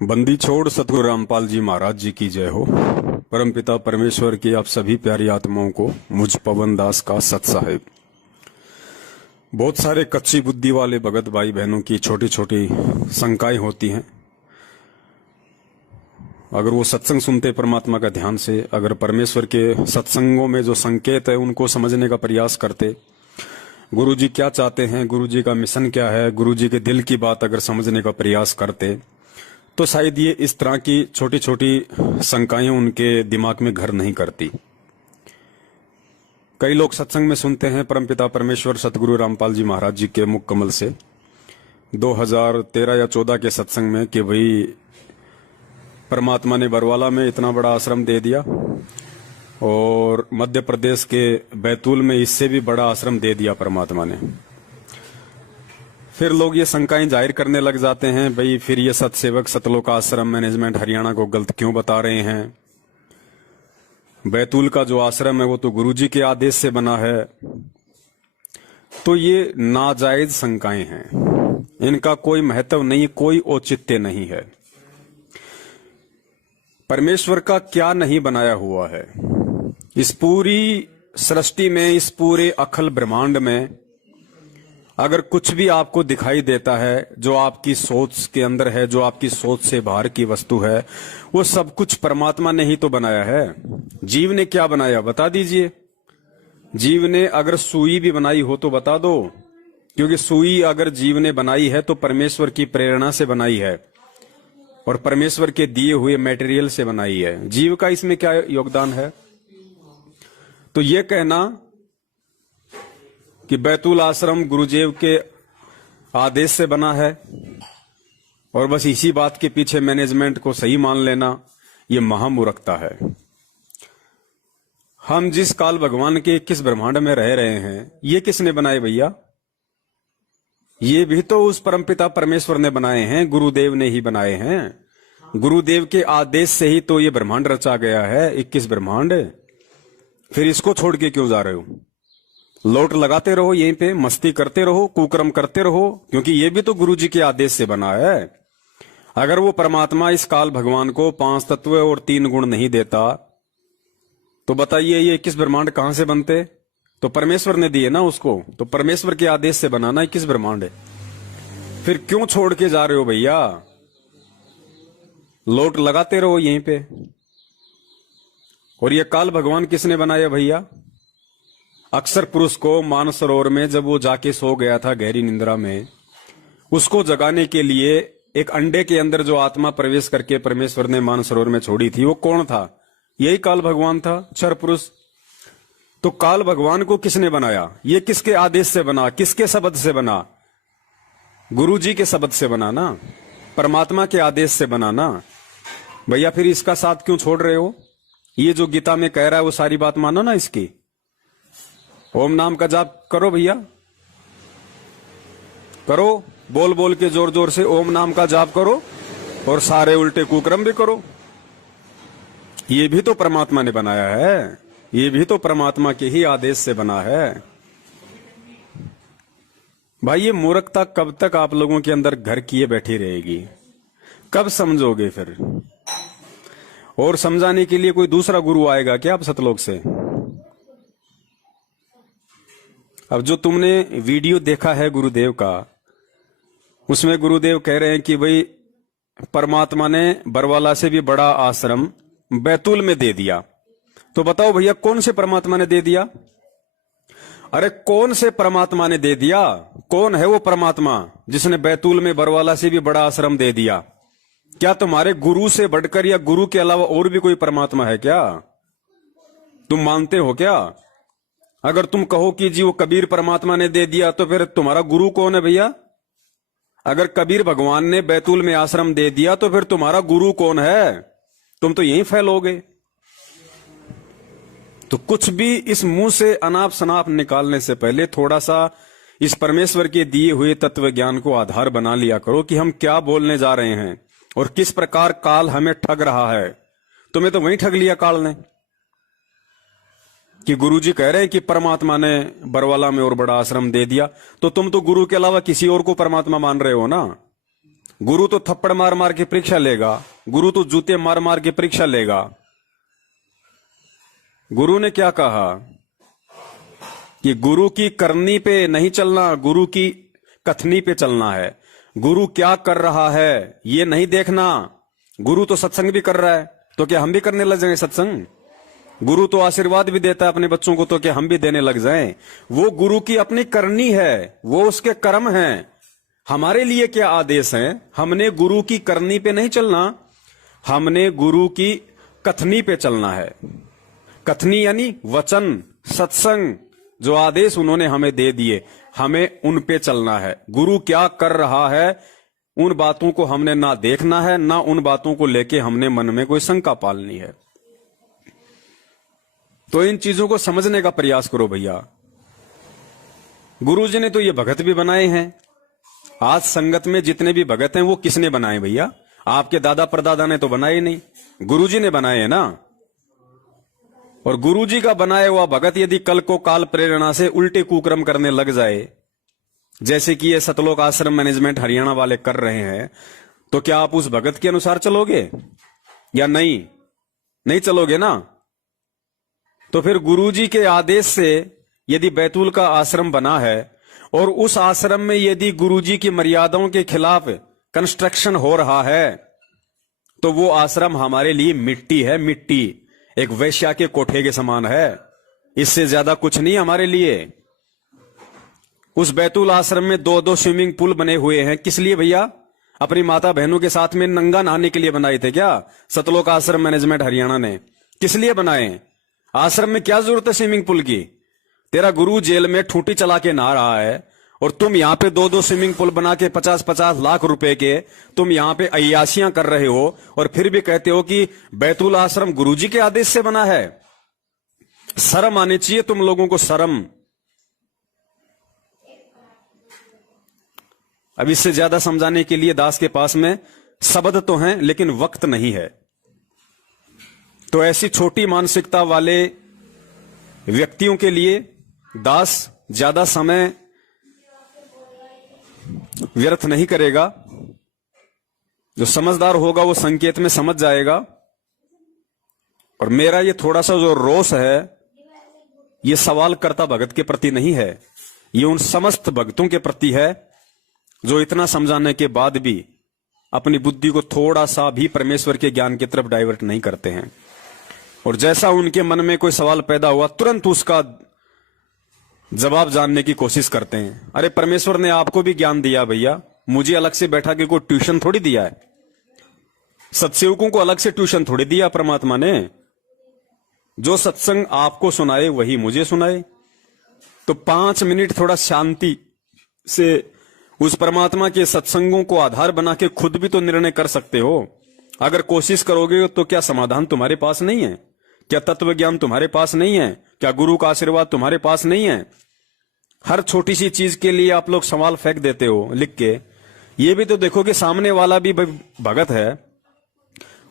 बंदी छोड़ सतगुरु रामपाल जी महाराज जी की जय हो। परमपिता परमेश्वर की आप सभी प्यारी आत्माओं को मुझ पवन दास का सत साहिब। बहुत सारे कच्ची बुद्धि वाले भगत भाई बहनों की छोटी छोटी शंकाएं होती हैं। अगर वो सत्संग सुनते परमात्मा का ध्यान से, अगर परमेश्वर के सत्संगों में जो संकेत है उनको समझने का प्रयास करते, गुरु जी क्या चाहते हैं, गुरु जी का मिशन क्या है, गुरु जी के दिल की बात अगर समझने का प्रयास करते, तो शायद ये इस तरह की छोटी छोटी शंकाएं उनके दिमाग में घर नहीं करती। कई लोग सत्संग में सुनते हैं परमपिता परमेश्वर सतगुरु रामपाल जी महाराज जी के मुख कमल से 2013 या 14 के सत्संग में कि भाई परमात्मा ने बरवाला में इतना बड़ा आश्रम दे दिया और मध्य प्रदेश के बैतूल में इससे भी बड़ा आश्रम दे दिया परमात्मा ने। फिर लोग ये शंकाएं जाहिर करने लग जाते हैं, भाई फिर ये सतसेवक सतलोक आश्रम मैनेजमेंट हरियाणा को गलत क्यों बता रहे हैं। बैतूल का जो आश्रम है वो तो गुरुजी के आदेश से बना है। तो ये नाजायज शंकाएं हैं, इनका कोई महत्व नहीं, कोई औचित्य नहीं है। परमेश्वर का क्या नहीं बनाया हुआ है इस पूरी सृष्टि में, इस पूरे अखिल ब्रह्मांड में। अगर कुछ भी आपको दिखाई देता है जो आपकी सोच के अंदर है, जो आपकी सोच से बाहर की वस्तु है, वो सब कुछ परमात्मा ने ही तो बनाया है। जीव ने क्या बनाया बता दीजिए। जीव ने अगर सुई भी बनाई हो तो बता दो, क्योंकि सुई अगर जीव ने बनाई है तो परमेश्वर की प्रेरणा से बनाई है और परमेश्वर के दिए हुए मटेरियल से बनाई है। जीव का इसमें क्या योगदान है। तो ये कहना कि बैतूल आश्रम गुरुदेव के आदेश से बना है और बस इसी बात के पीछे मैनेजमेंट को सही मान लेना, ये महामूर्खता है। हम जिस काल भगवान के किस ब्रह्मांड में रह रहे हैं, ये किसने बनाए भैया। ये भी तो उस परमपिता परमेश्वर ने बनाए हैं, गुरुदेव ने ही बनाए हैं। गुरुदेव के आदेश से ही तो ये ब्रह्मांड रचा गया है, 21 ब्रह्मांड। फिर इसको छोड़ के क्यों जा रहे हो। लोट लगाते रहो यहीं पे, मस्ती करते रहो, कुकर्म करते रहो, क्योंकि ये भी तो गुरु जी के आदेश से बना है। अगर वो परमात्मा इस काल भगवान को 5 तत्व और 3 गुण नहीं देता तो बताइए ये 21 ब्रह्मांड कहां से बनते। तो परमेश्वर ने दिए ना उसको, तो परमेश्वर के आदेश से बनाना 21 ब्रह्मांड है। फिर क्यों छोड़ के जा रहे हो भैया। लोट लगाते रहो यहीं पे। और ये काल भगवान किसने बनाया भैया। अक्षर पुरुष को मानसरोवर में जब वो जाके सो गया था गहरी निंद्रा में, उसको जगाने के लिए एक अंडे के अंदर जो आत्मा प्रवेश करके परमेश्वर ने मानसरोवर में छोड़ी थी, वो कौन था। यही काल भगवान था, अक्षर पुरुष। तो काल भगवान को किसने बनाया। ये किसके आदेश से बना, किसके शब्द से बना। गुरु जी के शब्द से बना ना, परमात्मा के आदेश से बना ना भैया। फिर इसका साथ क्यों छोड़ रहे हो। ये जो गीता में कह रहा है वो सारी बात मानो ना इसकी। ओम नाम का जाप करो भैया, करो, बोल बोल के जोर जोर से ओम नाम का जाप करो और सारे उल्टे कुकर्म भी करो। ये भी तो परमात्मा ने बनाया है, ये भी तो परमात्मा के ही आदेश से बना है। भाई ये मूर्खता कब तक आप लोगों के अंदर घर किए बैठी रहेगी, कब समझोगे फिर। और समझाने के लिए कोई दूसरा गुरु आएगा क्या आप सतलोक से। अब जो तुमने वीडियो देखा है गुरुदेव का, उसमें गुरुदेव कह रहे हैं कि भाई परमात्मा ने बरवाला से भी बड़ा आश्रम बैतूल में दे दिया। तो बताओ भैया कौन से परमात्मा ने दे दिया। अरे कौन से परमात्मा ने दे दिया। कौन है वो परमात्मा जिसने बैतूल में बरवाला से भी बड़ा आश्रम दे दिया। क्या तुम्हारे गुरु से बढ़कर या गुरु के अलावा और भी कोई परमात्मा है क्या। तुम मानते हो क्या। अगर तुम कहो कि जी वो कबीर परमात्मा ने दे दिया, तो फिर तुम्हारा गुरु कौन है भैया। अगर कबीर भगवान ने बैतूल में आश्रम दे दिया तो फिर तुम्हारा गुरु कौन है। तुम तो यहीं फैलोगे। तो कुछ भी इस मुंह से अनाप शनाप निकालने से पहले थोड़ा सा इस परमेश्वर के दिए हुए तत्व ज्ञान को आधार बना लिया करो कि हम क्या बोलने जा रहे हैं और किस प्रकार काल हमें ठग रहा है। तुम्हें तो वहीं ठग लिया काल ने कि गुरुजी कह रहे हैं कि परमात्मा ने बरवाला में और बड़ा आश्रम दे दिया, तो तुम तो गुरु के अलावा किसी और को परमात्मा मान रहे हो ना। गुरु तो थप्पड़ मार मार के परीक्षा लेगा, गुरु तो जूते मार मार के परीक्षा लेगा। गुरु ने क्या कहा कि गुरु की करनी पे नहीं चलना, गुरु की कथनी पे चलना है। गुरु क्या कर रहा है ये नहीं देखना। गुरु तो सत्संग भी कर रहा है, तो क्या हम भी करने लग जाएंगे सत्संग? गुरु तो आशीर्वाद भी देता है अपने बच्चों को, तो क्या हम भी देने लग जाएं? वो गुरु की अपनी करनी है, वो उसके कर्म हैं। हमारे लिए क्या आदेश है? हमने गुरु की करनी पे नहीं चलना, हमने गुरु की कथनी पे चलना है। कथनी यानी वचन, सत्संग, जो आदेश उन्होंने हमें दे दिए, हमें उन पे चलना है। गुरु क्या कर रहा है उन बातों को हमने ना देखना है, ना उन बातों को लेके हमने मन में कोई शंका पालनी है। तो इन चीजों को समझने का प्रयास करो भैया। गुरु जी ने तो ये भगत भी बनाए हैं। आज संगत में जितने भी भगत हैं वो किसने बनाए भैया? आपके दादा परदादा ने तो बनाए नहीं, गुरु जी ने बनाए हैं ना। और गुरु जी का बनाया हुआ भगत यदि कल को काल प्रेरणा से उल्टे कुकर्म करने लग जाए, जैसे कि ये सतलोक आश्रम मैनेजमेंट हरियाणा वाले कर रहे हैं, तो क्या आप उस भगत के अनुसार चलोगे या नहीं? नहीं चलोगे ना। तो फिर गुरुजी के आदेश से यदि बैतूल का आश्रम बना है और उस आश्रम में यदि गुरुजी की मर्यादाओं के खिलाफ कंस्ट्रक्शन हो रहा है, तो वो आश्रम हमारे लिए मिट्टी है, मिट्टी, एक वेश्या के कोठे के समान है। इससे ज्यादा कुछ नहीं हमारे लिए। उस बैतूल आश्रम में 2-2 स्विमिंग पूल बने हुए हैं। किस लिए भैया? अपनी माता बहनों के साथ में नंगा नहाने के लिए बनाए थे क्या सतलोक आश्रम मैनेजमेंट हरियाणा ने? किस लिए बनाए? आश्रम में क्या जरूरत है स्विमिंग पूल की? तेरा गुरु जेल में ठूटी चला के नहा रहा है और तुम यहां पे 2-2 स्विमिंग पूल बना के 50-50 लाख रुपए के तुम यहां पे अय्यासियां कर रहे हो और फिर भी कहते हो कि बैतूल आश्रम गुरुजी के आदेश से बना है। शर्म आनी चाहिए तुम लोगों को, शर्म। अब इससे ज्यादा समझाने के लिए दास के पास में शब्द तो हैं लेकिन वक्त नहीं है। तो ऐसी छोटी मानसिकता वाले व्यक्तियों के लिए दास ज्यादा समय व्यर्थ नहीं करेगा। जो समझदार होगा वो संकेत में समझ जाएगा। और मेरा ये थोड़ा सा जो रोष है, ये सवाल करता भगत के प्रति नहीं है, ये उन समस्त भक्तों के प्रति है जो इतना समझाने के बाद भी अपनी बुद्धि को थोड़ा सा भी परमेश्वर के ज्ञान की तरफ डाइवर्ट नहीं करते हैं। और जैसा उनके मन में कोई सवाल पैदा हुआ तुरंत उसका जवाब जानने की कोशिश करते हैं। अरे परमेश्वर ने आपको भी ज्ञान दिया भैया, मुझे अलग से बैठा के कोई ट्यूशन थोड़ी दिया है। सत्सेवकों को अलग से ट्यूशन थोड़ी दिया परमात्मा ने। जो सत्संग आपको सुनाए वही मुझे सुनाए। तो 5 मिनट थोड़ा शांति से उस परमात्मा के सत्संगों को आधार बना के खुद भी तो निर्णय कर सकते हो। अगर कोशिश करोगे तो क्या समाधान तुम्हारे पास नहीं है? क्या तत्व ज्ञान तुम्हारे पास नहीं है? क्या गुरु का आशीर्वाद तुम्हारे पास नहीं है? हर छोटी सी चीज के लिए आप लोग सवाल फेंक देते हो लिख के। ये भी तो देखो कि सामने वाला भी भगत है,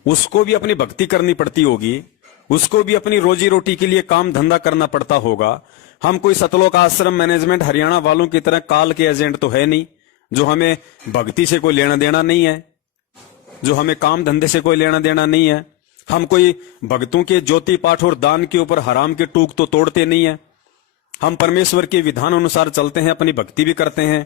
उसको भी अपनी भक्ति करनी पड़ती होगी, उसको भी अपनी रोजी रोटी के लिए काम धंधा करना पड़ता होगा। हम कोई सतलोक आश्रम मैनेजमेंट हरियाणा वालों की तरह काल के एजेंट तो है नहीं, जो हमें भक्ति से कोई लेना देना नहीं है, जो हमें काम धंधे से कोई लेना देना नहीं है। हम कोई भक्तों के ज्योति पाठ और दान के ऊपर हराम के टूक तो तोड़ते नहीं है। हम परमेश्वर के विधान अनुसार चलते हैं, अपनी भक्ति भी करते हैं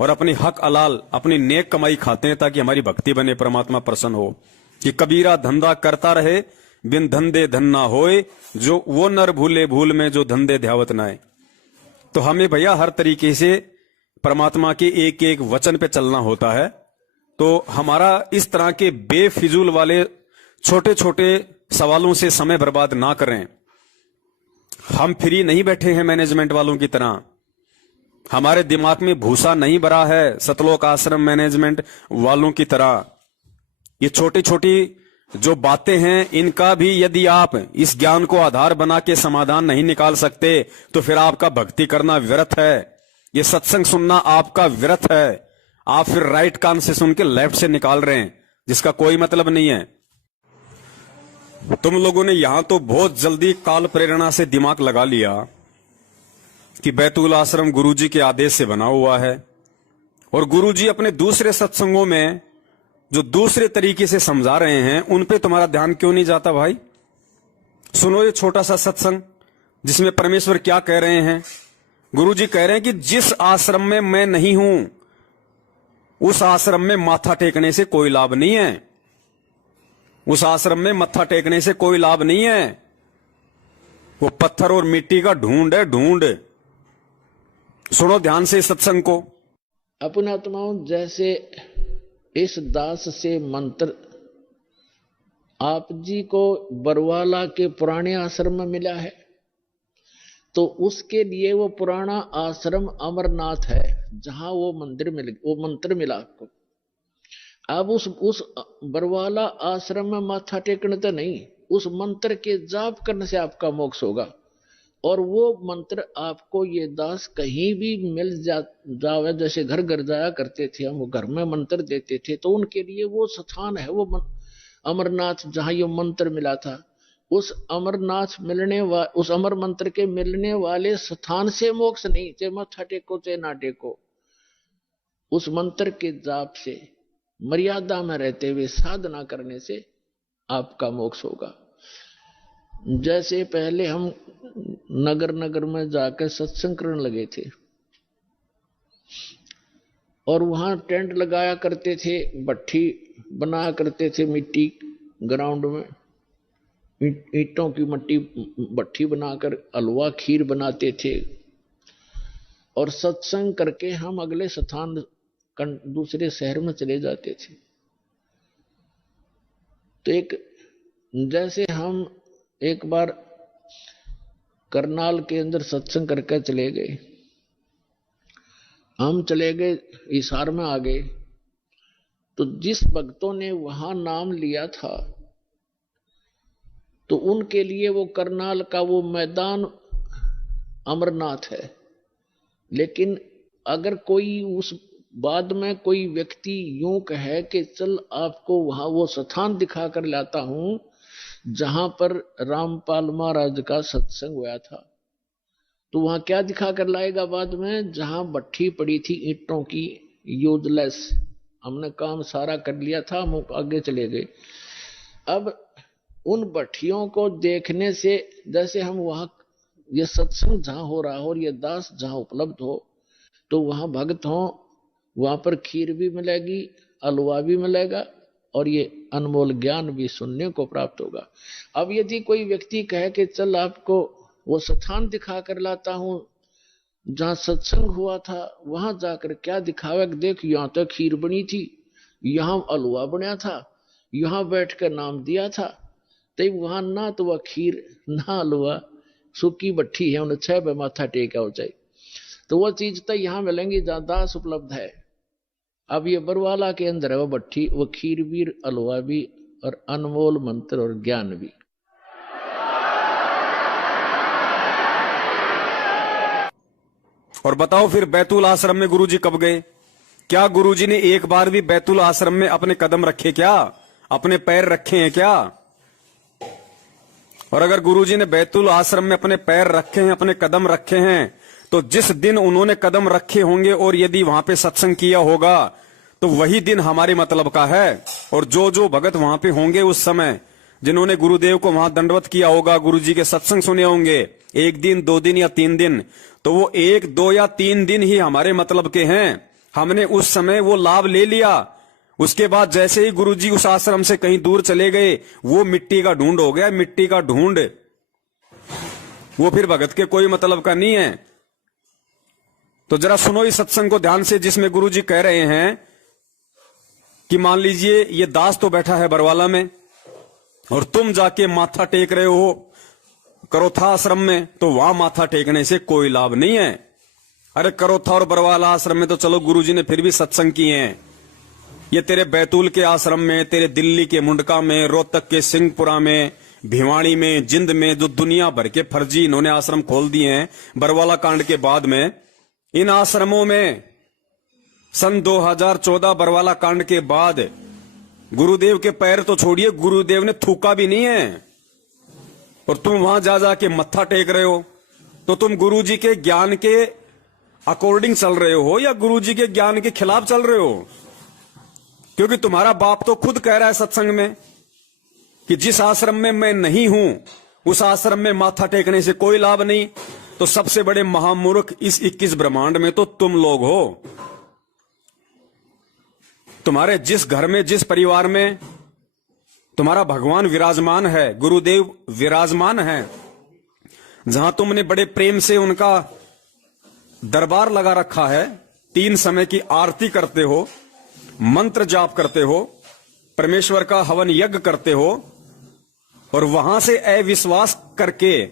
और अपनी हक अलाल अपनी नेक कमाई खाते हैं ताकि हमारी भक्ति बने, परमात्मा प्रसन्न हो। कि कबीरा धंधा करता रहे बिन धंधे धन ना होए, जो वो नर भूले भूल में जो धंधे ध्यावत ना आए। तो हमें भैया हर तरीके से परमात्मा के एक एक वचन पे चलना होता है। तो हमारा इस तरह के बेफिजूल वाले छोटे छोटे सवालों से समय बर्बाद ना करें। हम फ्री नहीं बैठे हैं मैनेजमेंट वालों की तरह, हमारे दिमाग में भूसा नहीं भरा है सतलोक आश्रम मैनेजमेंट वालों की तरह। ये छोटी छोटी जो बातें हैं, इनका भी यदि आप इस ज्ञान को आधार बना के समाधान नहीं निकाल सकते तो फिर आपका भक्ति करना व्यर्थ है, ये सत्संग सुनना आपका व्यर्थ है। आप फिर राइट कान से सुन के लेफ्ट से निकाल रहे हैं, जिसका कोई मतलब नहीं है। तुम लोगों ने यहां तो बहुत जल्दी काल प्रेरणा से दिमाग लगा लिया कि बैतूल आश्रम गुरुजी के आदेश से बना हुआ है और गुरुजी अपने दूसरे सत्संगों में जो दूसरे तरीके से समझा रहे हैं उन पे तुम्हारा ध्यान क्यों नहीं जाता भाई? सुनो ये छोटा सा सत्संग जिसमें परमेश्वर क्या कह रहे हैं। गुरुजी कह रहे हैं कि जिस आश्रम में मैं नहीं हूं उस आश्रम में माथा टेकने से कोई लाभ नहीं है। उस आश्रम में मत्था टेकने से कोई लाभ नहीं है। वो पत्थर और मिट्टी का ढूंढ है, ढूंढ। सुनो ध्यान से इस सत्संग को। अपन आत्माओं, जैसे इस दास से मंत्र आप जी को बरवाला के पुराने आश्रम में मिला है, तो उसके लिए वो पुराना आश्रम अमरनाथ है जहां वो मंत्र मिला आपको। अब उस बरवाला आश्रम में माथा टेकने तो नहीं, उस मंत्र के जाप करने से आपका मोक्ष होगा। और वो मंत्र आपको ये दास कहीं भी मिल जावे, जैसे घर घर जाया करते थे हम, वो घर में मंत्र देते थे, तो उनके लिए वो स्थान है वो अमरनाथ जहां ये मंत्र मिला था। उस उस अमर मंत्र के मिलने वाले स्थान से मोक्ष नहीं, चाहे माथा टेको चाहे ना टेको, उस मंत्र के जाप से मर्यादा में रहते हुए साधना करने से आपका मोक्ष होगा। जैसे पहले हम नगर नगर में जाकर सत्संग करने लगे थे और वहां टेंट लगाया करते थे, भट्ठी बनाया करते थे मिट्टी ग्राउंड में, ईंटों की मट्टी भट्ठी बनाकर हलवा खीर बनाते थे और सत्संग करके हम अगले स्थान दूसरे शहर में चले जाते थे। तो जैसे हम एक बार करनाल के अंदर सत्संग करके चले गए, हम चले गए हिसार में आ गए, तो जिस भक्तों ने वहां नाम लिया था तो उनके लिए वो करनाल का वो मैदान अमरनाथ है। लेकिन अगर कोई उस बाद में कोई व्यक्ति यूं कहे कि चल आपको वहां वो स्थान दिखा कर लाता हूं जहां पर रामपाल महाराज का सत्संग हुआ था, तो वहां क्या दिखा कर लाएगा बाद में? जहां भट्ठी पड़ी थी ईंटों की, यूजलेस, हमने काम सारा कर लिया था, हम आगे चले गए। अब उन भट्टियों को देखने से, जैसे हम वहां ये सत्संग जहां हो रहा हो और ये दास जहां उपलब्ध हो, तो वहां भक्त हो, वहां पर खीर भी मिलेगी, हलवा भी मिलेगा और ये अनमोल ज्ञान भी सुनने को प्राप्त होगा। अब यदि कोई व्यक्ति कहे कि चल आपको वो स्थान दिखा कर लाता हूं जहां सत्संग हुआ था, वहां जाकर क्या दिखावे, देख यहां तो खीर बनी थी, यहां हलवा बना था, यहां बैठ कर नाम दिया था, तो वहां ना तो वह खीर ना हलवा, सूखी भट्ठी है, उन्हें 6 पे माथा टेका हो जाए। तो वो चीज तो यहां मिलेंगी जहां दास उपलब्ध है। अब ये बरवाला के अंदर है वो भट्ठी, वो खीर भी, हलवा भी और अनमोल मंत्र और ज्ञान भी। और बताओ फिर बैतूल आश्रम में गुरुजी कब गए? क्या गुरुजी ने एक बार भी बैतूल आश्रम में अपने कदम रखे क्या? अपने पैर रखे हैं क्या? और अगर गुरुजी ने बैतूल आश्रम में अपने पैर रखे हैं, अपने कदम रखे हैं, तो जिस दिन उन्होंने कदम रखे होंगे और यदि वहां पे सत्संग किया होगा तो वही दिन हमारे मतलब का है। और जो जो भगत वहां पे होंगे उस समय, जिन्होंने गुरुदेव को वहां दंडवत किया होगा, गुरुजी के सत्संग सुने होंगे 1 दिन 2 दिन या 3 दिन, तो वो 1 2 या 3 दिन ही हमारे मतलब के हैं। हमने उस समय वो लाभ ले लिया। उसके बाद जैसे ही गुरुजी उस आश्रम से कहीं दूर चले गए, वो मिट्टी का ढूंढ हो गया, मिट्टी का ढूंढ। वो फिर भगत के कोई मतलब का नहीं है। तो जरा सुनो इस सत्संग को ध्यान से, जिसमें गुरुजी कह रहे हैं कि मान लीजिए ये दास तो बैठा है बरवाला में और तुम जाके माथा टेक रहे हो करोथा आश्रम में, तो वहां माथा टेकने से कोई लाभ नहीं है। अरे करोथा और बरवाला आश्रम में तो चलो गुरुजी ने फिर भी सत्संग किए हैं। ये तेरे बैतूल के आश्रम में, तेरे दिल्ली के मुंडका में, रोहतक के सिंहपुरा में, भिवाड़ी में, जिंद में, जो दुनिया भर के फर्जी इन्होंने आश्रम खोल दिए हैं बरवाला कांड के बाद में, इन आश्रमों में सन 2014 बरवाला कांड के बाद गुरुदेव के पैर तो छोड़िए, गुरुदेव ने थूका भी नहीं है। और तुम वहां जा जाके मत्था टेक रहे हो, तो तुम गुरुजी के ज्ञान के अकॉर्डिंग चल रहे हो या गुरुजी के ज्ञान के खिलाफ चल रहे हो? क्योंकि तुम्हारा बाप तो खुद कह रहा है सत्संग में कि जिस आश्रम में मैं नहीं हूं उस आश्रम में माथा टेकने से कोई लाभ नहीं। तो सबसे बड़े महामूर्ख इस 21 ब्रह्मांड में तो तुम लोग हो। तुम्हारे जिस घर में, जिस परिवार में तुम्हारा भगवान विराजमान है, गुरुदेव विराजमान है, जहां तुमने बड़े प्रेम से उनका दरबार लगा रखा है, 3 समय की आरती करते हो, मंत्र जाप करते हो, परमेश्वर का हवन यज्ञ करते हो, और वहां से अविश्वास करके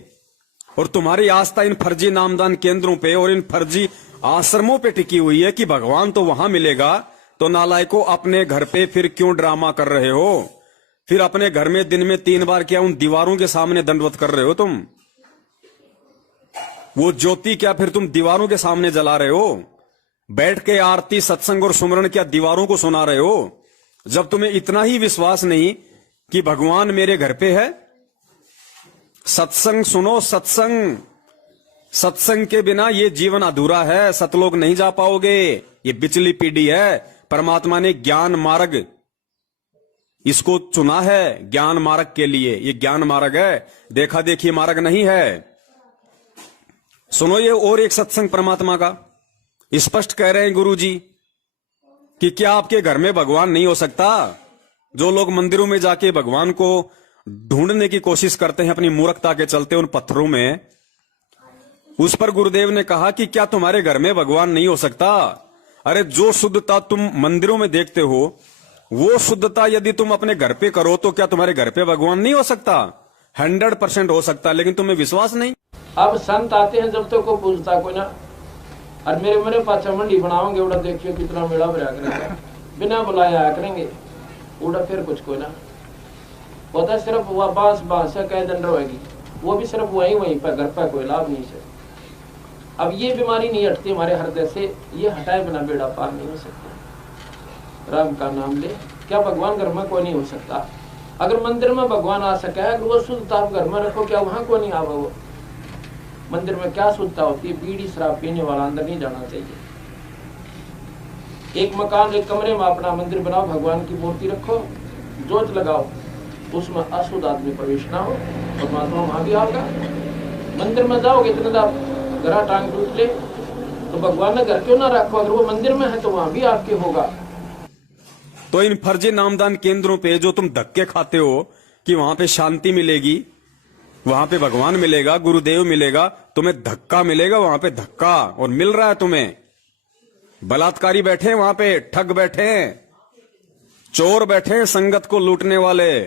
और तुम्हारी आस्था इन फर्जी नामदान केंद्रों पे और इन फर्जी आश्रमों पे टिकी हुई है कि भगवान तो वहां मिलेगा, तो नालायकों अपने घर पे फिर क्यों ड्रामा कर रहे हो? फिर अपने घर में दिन में 3 बार क्या उन दीवारों के सामने दंडवत कर रहे हो तुम? वो ज्योति क्या फिर तुम दीवारों के सामने जला रहे हो? बैठ के आरती, सत्संग और सुमरण क्या दीवारों को सुना रहे हो? जब तुम्हें इतना ही विश्वास नहीं कि भगवान मेरे घर पे है, सत्संग सुनो। सत्संग, सत्संग के बिना ये जीवन अधूरा है, सतलोक नहीं जा पाओगे। ये बिचली पीढ़ी है। परमात्मा ने ज्ञान मार्ग इसको चुना है ज्ञान मार्ग के लिए। ये ज्ञान मार्ग है, देखा देखी मार्ग नहीं है। सुनो ये और एक सत्संग परमात्मा का स्पष्ट कह रहे हैं गुरुजी कि क्या आपके घर में भगवान नहीं हो सकता? जो लोग मंदिरों में जाके भगवान को ढूंढने की कोशिश करते हैं अपनी मूर्खता के चलते उन पत्थरों में, उस पर गुरुदेव ने कहा कि क्या तुम्हारे घर में भगवान नहीं हो सकता? अरे जो शुद्धता तुम मंदिरों में देखते हो वो शुद्धता यदि तुम अपने घर पे करो तो क्या तुम्हारे घर पे भगवान नहीं हो सकता? 100% हो सकता, लेकिन तुम्हें विश्वास नहीं। अब संत आते हैं जब तक को पूछता कोई ना, और मेरे पाछा मंडी बनाओगे उड़ा, देखियो कितना मेला भरा करेगा, बिना बुलाया आया करेंगे उड़ा, फिर कुछ कोई ना होता, सिर्फ वह बांस से कह दंड रहेगी, वो भी सिर्फ वहीं पर घर पर, कोई लाभ नहीं से। अब ये बीमारी नहीं हटती हमारे हृदय से, ये हटाए बिना बेड़ा पार नहीं हो सकता। राम का नाम ले, क्या भगवान घर में कोई नहीं हो सकता? अगर मंदिर में भगवान आ सका है, अगर वो शुद्धता आप घर में रखो, क्या वहां कोई नहीं आवा? वो मंदिर में क्या शुद्धता होती है? बीड़ी शराब पीने वाला अंदर नहीं जाना चाहिए। एक मकान, एक कमरे में अपना मंदिर बनाओ, भगवान की मूर्ति रखो, जोत लगाओ, उसमें अशुद्ध आदमी प्रवेश ना हो, परमात्मा वहां भी आएगा। मंदिर में जाओगे इतना घरा टांग टूट ले, तो भगवान ने घर क्यों ना रखो? अगर वो मंदिर में है तो वहां भी आपके होगा। तो इन फर्जी नामदान केंद्रों पे जो तुम धक्के खाते हो कि वहां पे शांति मिलेगी, वहां पे भगवान मिलेगा, गुरुदेव मिलेगा, तुम्हें धक्का मिलेगा वहां पे, धक्का। और मिल रहा है तुम्हें। बलात्कारी बैठे वहां पे, ठग बैठे, चोर बैठे, संगत को लूटने वाले,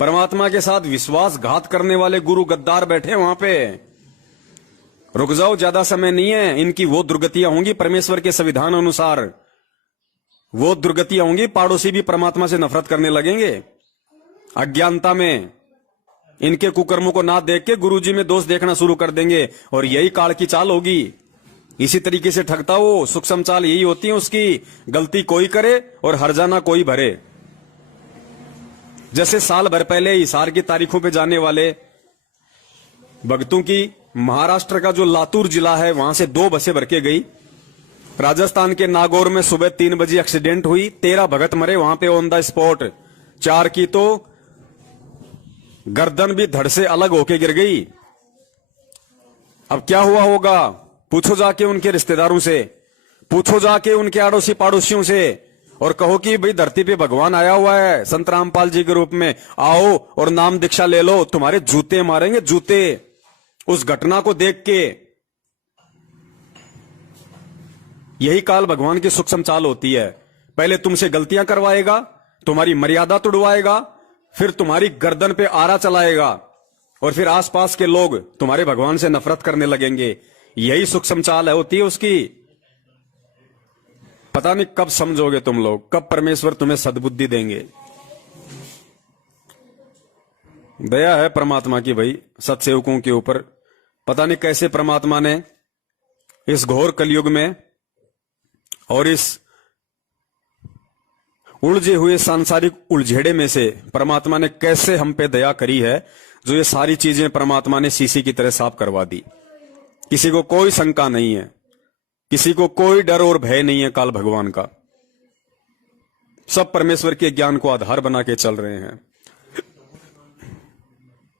परमात्मा के साथ विश्वासघात करने वाले गुरु गद्दार बैठे वहां पे। रुक जाओ, ज्यादा समय नहीं है। इनकी वो दुर्गतियां होंगी परमेश्वर के संविधान अनुसार, वो दुर्गतियां होंगी, पड़ोसी भी परमात्मा से नफरत करने लगेंगे। अज्ञानता में इनके कुकर्मों को ना देख के गुरुजी में दोष देखना शुरू कर देंगे, और यही काल की चाल होगी। इसी तरीके से ठगता वो, सूक्ष्म चाल यही होती है उसकी। गलती कोई करे और हर्जाना कोई भरे। जैसे साल भर पहले हिसार की तारीखों पे जाने वाले भक्तों की महाराष्ट्र का जो लातूर जिला है वहां से 2 बसें भर के गई। राजस्थान के नागौर में सुबह 3 बजे एक्सीडेंट हुई, 13 भगत मरे वहां पे ऑन द स्पॉट। 4 की तो गर्दन भी धड़ से अलग होके गिर गई। अब क्या हुआ होगा? पूछो जाके उनके रिश्तेदारों से, पूछो जाके उनके अड़ोसी पड़ोसियों से, और कहो कि भाई धरती पे भगवान आया हुआ है संत रामपाल जी के रूप में, आओ और नाम दीक्षा ले लो। तुम्हारे जूते मारेंगे, जूते, उस घटना को देख के। यही काल भगवान की सूक्ष्म चाल होती है। पहले तुमसे गलतियां करवाएगा, तुम्हारी मर्यादा तुड़वाएगा, फिर तुम्हारी गर्दन पे आरा चलाएगा, और फिर आसपास के लोग तुम्हारे भगवान से नफरत करने लगेंगे। यही सूक्ष्म चाल होती है उसकी। पता नहीं कब समझोगे तुम लोग, कब परमेश्वर तुम्हें सद्बुद्धि देंगे। दया है परमात्मा की भाई सत्सेवकों के ऊपर। पता नहीं कैसे परमात्मा ने इस घोर कलयुग में और इस उलझे हुए सांसारिक उलझेड़े में से परमात्मा ने कैसे हम पे दया करी है, जो ये सारी चीजें परमात्मा ने शीशी की तरह साफ करवा दी। किसी को कोई शंका नहीं है, किसी को कोई डर और भय नहीं है काल भगवान का। सब परमेश्वर के ज्ञान को आधार बना के चल रहे हैं,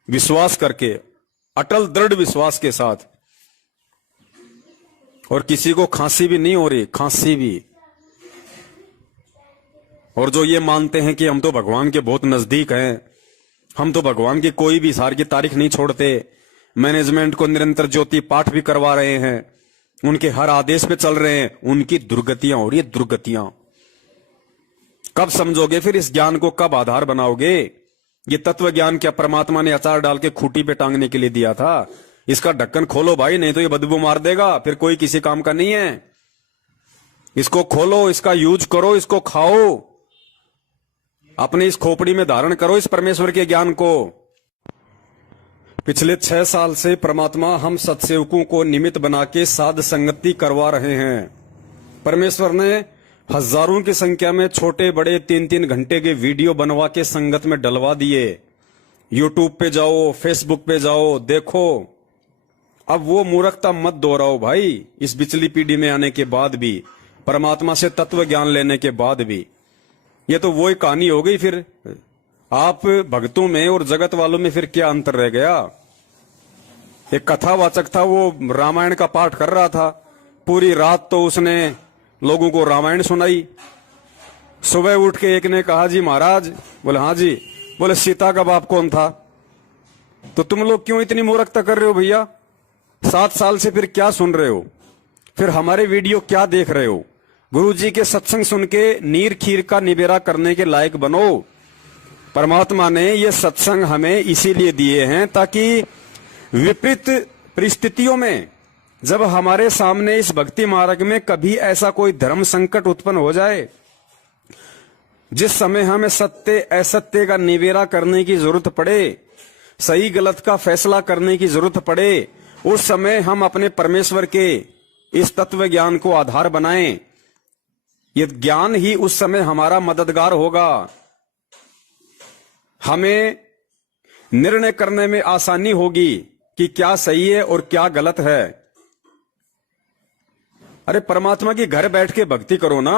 विश्वास करके, अटल दृढ़ विश्वास के साथ। और किसी को खांसी भी नहीं हो रही, खांसी भी। और जो ये मानते हैं कि हम तो भगवान के बहुत नजदीक हैं, हम तो भगवान की कोई भी सार की तारीख नहीं छोड़ते, मैनेजमेंट को निरंतर ज्योति पाठ भी करवा रहे हैं, उनके हर आदेश पे चल रहे हैं, उनकी दुर्गतियां हो रही है, दुर्गतियां। कब समझोगे फिर इस ज्ञान को, कब आधार बनाओगे? ये तत्व ज्ञान क्या परमात्मा ने अचार डाल के खूंटी पे टांगने के लिए दिया था? इसका ढक्कन खोलो भाई, नहीं तो ये बदबू मार देगा, फिर कोई किसी काम का नहीं है। इसको खोलो, इसका यूज करो, इसको खाओ, अपने इस खोपड़ी में धारण करो इस परमेश्वर के ज्ञान को। पिछले 6 साल से परमात्मा हम सत्सेवकों को निमित्त बना के साध संगति करवा रहे हैं। परमेश्वर ने हजारों की संख्या में छोटे बड़े 3-3 घंटे के वीडियो बनवा के संगत में डलवा दिए। यूट्यूब पे जाओ, फेसबुक पे जाओ, देखो। अब वो मूर्खता मत दोहराओ भाई, इस बिचली पीढ़ी में आने के बाद भी, परमात्मा से तत्व ज्ञान लेने के बाद भी। ये तो वही कहानी हो गई फिर। आप भक्तों में और जगत वालों में फिर क्या अंतर रह गया? एक कथावाचक था, वो रामायण का पाठ कर रहा था, पूरी रात तो उसने लोगों को रामायण सुनाई। सुबह उठ के एक ने कहा, जी महाराज। बोले हाँ जी। बोले सीता का बाप कौन था? तो तुम लोग क्यों इतनी मूर्खता कर रहे हो भैया? 7 साल से फिर क्या सुन रहे हो? फिर हमारे वीडियो क्या देख रहे हो? गुरु जी के सत्संग सुन के नीर खीर का निबेरा करने के लायक बनो। परमात्मा ने ये सत्संग हमें इसीलिए दिए हैं ताकि विपरीत परिस्थितियों में, जब हमारे सामने इस भक्ति मार्ग में कभी ऐसा कोई धर्म संकट उत्पन्न हो जाए, जिस समय हमें सत्य असत्य का निबेरा करने की जरूरत पड़े, सही गलत का फैसला करने की जरूरत पड़े, उस समय हम अपने परमेश्वर के इस तत्व ज्ञान को आधार बनाएं। ये ज्ञान ही उस समय हमारा मददगार होगा। हमें निर्णय करने में आसानी होगी कि क्या सही है और क्या गलत है। अरे परमात्मा की घर बैठ के भक्ति करो ना।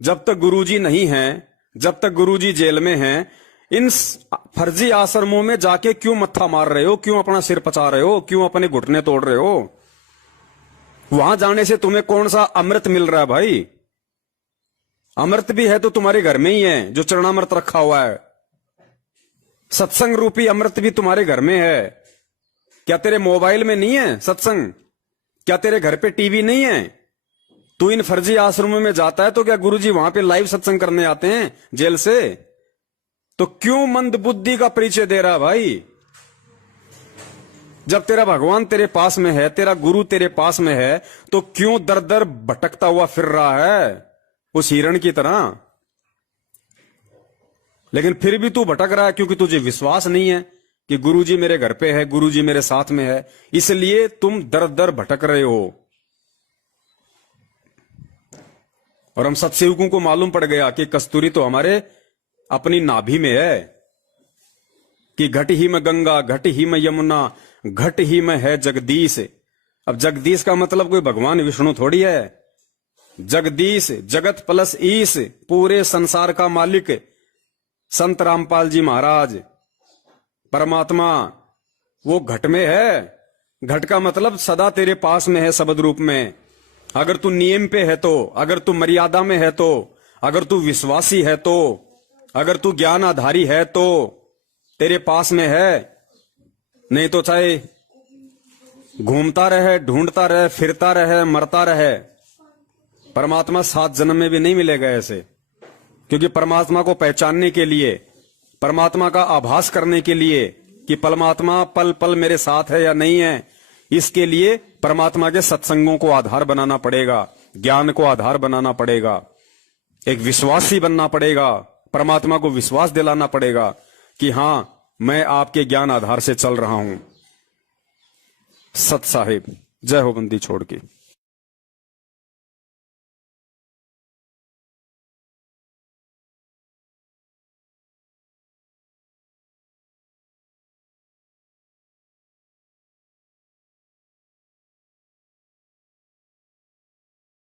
जब तक गुरुजी नहीं हैं, जब तक गुरुजी जेल में हैं, इन फर्जी आश्रमों में जाके क्यों मत्था मार रहे हो? क्यों अपना सिर पचा रहे हो? क्यों अपने घुटने तोड़ रहे हो? वहां जाने से तुम्हें कौन सा अमृत मिल रहा है भाई? अमृत भी है तो तुम्हारे घर में ही है, जो चरणामृत रखा हुआ है। सत्संग रूपी अमृत भी तुम्हारे घर में है। क्या तेरे मोबाइल में नहीं है सत्संग? क्या तेरे घर पे टीवी नहीं है? तू इन फर्जी आश्रमों में जाता है तो क्या गुरुजी वहां पे लाइव सत्संग करने आते हैं जेल से? तो क्यों मंद बुद्धि का परिचय दे रहा भाई? जब तेरा भगवान तेरे पास में है, तेरा गुरु तेरे पास में है, तो क्यों दर दर भटकता हुआ फिर रहा है उस हिरण की तरह? लेकिन फिर भी तू भटक रहा है क्योंकि तुझे विश्वास नहीं है कि गुरुजी मेरे घर पे है, गुरुजी मेरे साथ में है, इसलिए तुम दर दर भटक रहे हो। और हम सत्सेवकों को मालूम पड़ गया कि कस्तूरी तो हमारे अपनी नाभि में है, कि घट ही में गंगा, घट ही में यमुना, घट ही में है जगदीश। अब जगदीश का मतलब कोई भगवान विष्णु थोड़ी है। जगदीश जगत प्लस ईश, पूरे संसार का मालिक संत रामपाल जी महाराज परमात्मा, वो घट में है। घट का मतलब सदा तेरे पास में है शब्द रूप में। अगर तू नियम पे है तो, अगर तू मर्यादा में है तो, अगर तू विश्वासी है तो, अगर तू ज्ञान आधारी है तो तेरे पास में है। नहीं तो चाहे घूमता रहे, ढूंढता रहे, फिरता रहे, मरता रहे, परमात्मा 7 जन्म में भी नहीं मिलेगा ऐसे। क्योंकि परमात्मा को पहचानने के लिए, परमात्मा का आभास करने के लिए कि परमात्मा पल पल मेरे साथ है या नहीं है, इसके लिए परमात्मा के सत्संगों को आधार बनाना पड़ेगा, ज्ञान को आधार बनाना पड़ेगा, एक विश्वासी बनना पड़ेगा, परमात्मा को विश्वास दिलाना पड़ेगा कि हां मैं आपके ज्ञान आधार से चल रहा हूं। सत साहिब, जय हो बंदी छोड़ के।